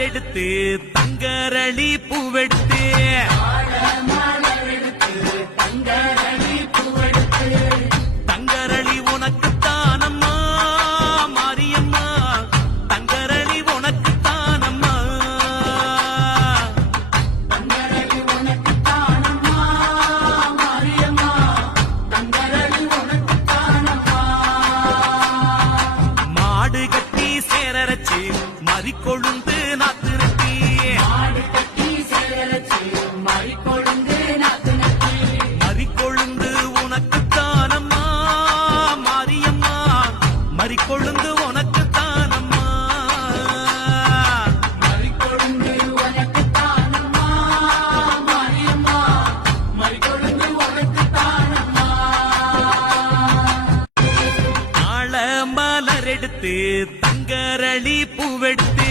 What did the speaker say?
மலரெடுத்து தங்கரளி பூவெடுத்து தங்கரளி உனக்குத்தானம்மா மாரியம்மா தங்கரளி உனக்குத்தானம்மா மாடு கட்டி சேரரச்சு மறிக்கொழுந்து நாத்திருத்தி மறிக்கொழுந்து உனக்குத்தானம்மா மாரியம்மா மறிக்கொழுந்து உனக்குத்தானம்மா தாழ மலரெடுத்து தங்கரளி பூவெடுத்து